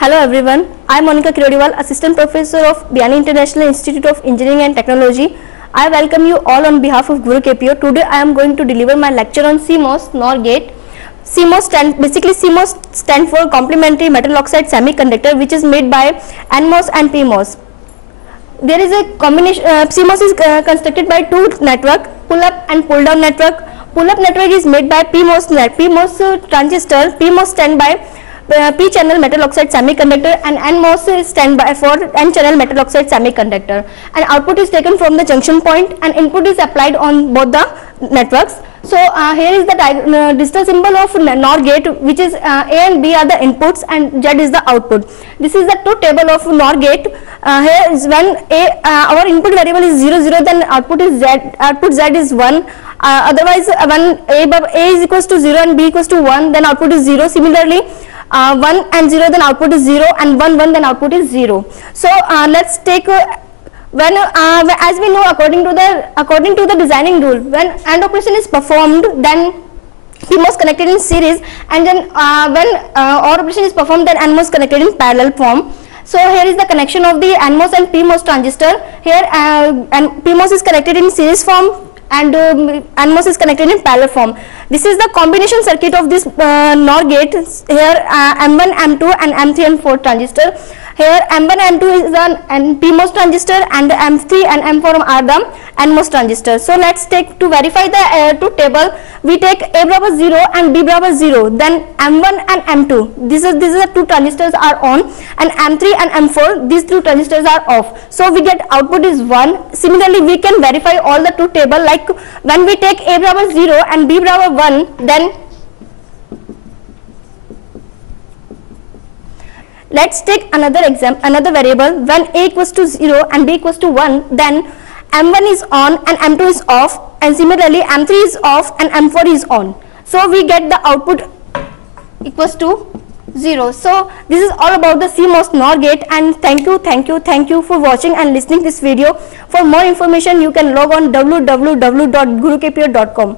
Hello everyone, I am Monica Kirodiwal, Assistant Professor of Biyani International Institute of Engineering and Technology. I welcome you all on behalf of Guru KPO. Today I am going to deliver my lecture on CMOS NOR gate. CMOS stand for complementary metal oxide semiconductor, which is made by NMOS and PMOS. There is a combination. CMOS is constructed by two network, pull up and pull down network. Pull up network is made by PMOS transistor. PMOS stand by P channel metal oxide semiconductor, and NMOS stand by for N channel metal oxide semiconductor, and output is taken from the junction point and input is applied on both the networks. So here is the digital symbol of NOR gate, which is A and B are the inputs and Z is the output. This is the truth table of NOR gate. Here is when our input variable is 0 0, then output is Z. Output Z is 1. Otherwise, when A is equals to 0 and B equals to 1, then output is 0. Similarly, 1 and 0, then output is 0, and 1 1, then output is 0. So let's take as we know, according to the designing rule, when AND operation is performed, then PMOS connected in series, and then when OR operation is performed, then NMOS connected in parallel form. So here is the connection of the NMOS and PMOS transistor. Here and PMOS is connected in series form, and NMOS is connected in parallel form. This is the combination circuit of this NOR gate. Here M1, M2 and M3 and 4 transistor. Here M1 and M2 is an PMOS transistor, and M3 and M4 are the NMOS transistor. So let's take to verify the truth table. We take A barabar 0 and B barabar 0. Then M1 and M2. These are the two transistors are on, and M3 and M4. These two transistors are off. So we get output is 1. Similarly, we can verify all the truth table. Like when we take A barabar 0 and B barabar 1, then let's take another variable. When A equals to 0 and B equals to 1, then M1 is on and M2 is off, and similarly M3 is off and M4 is on. So we get the output equals to 0. So this is all about the CMOS NOR gate, and thank you for watching and listening this video. For more information, you can log on www.gurukpo.com.